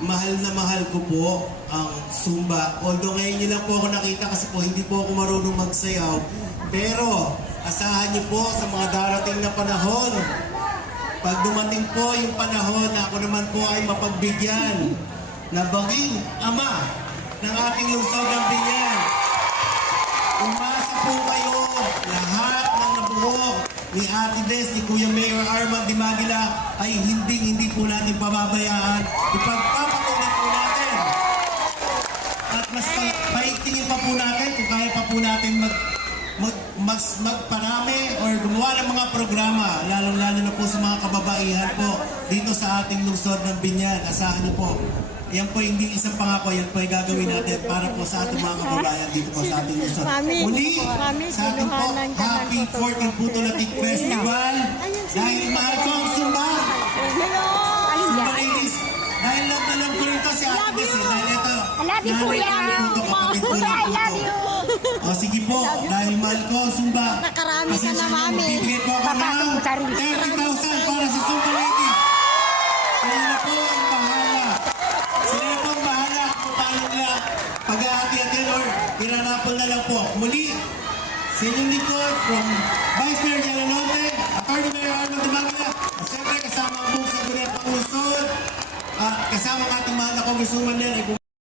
mahal na mahal ko po ang Zumba. Although ngayon nyo lang po ako nakita kasi po hindi po ako marunong magsayaw. Pero asahan niyo po sa mga darating na panahon. Pag dumating po yung panahon na ako naman po ay mapagbigyan na baging ama ng ating lungsod ng Binyan. Umasa po kayo lahat ng nabuo ni Ate Des, ni Kuya Mayor Armand Dimagila ay hindi po natin pababayaan. Ipagpapatuloy po natin. At mas paigtingin pa po natin kung kaya pa po natin mas magparami or gumawa ng mga programa, lalong-lalo na po sa mga kababaihan po dito sa ating lungsod ng Binyan. Asahan niyo po. Yan po hindi isang pangako, yan po ay gagawin natin para po sa ating mga kababayan dito po sa ating lungsod. Muli, sa ating po, Happy 14th Putulatik Festival. Dahil mahal ko ang Zumba. Zumba ladies. Dahil lang ko rin to si Ate Des. Dahil ito, nanay ko ito, kapatid ko lang po ito. O sige po, dahil mahal ko ang Zumba. Nakarami ka na, mami. Bibigay po ako ng 30,000 para sa Zumba ladies. Kaya na po ang bahala. Sila na po ang bahala kung paano nila pag-ahati-hati or iranapol na lang po. Muli, sa inyong likod, from Vice Mayor Jalalote, Atty. Mayor Armand Dimagila, at siyempre kasama ang buong sa Guneta Lungsod, at kasama ang ating mahal na Congresswoman din ay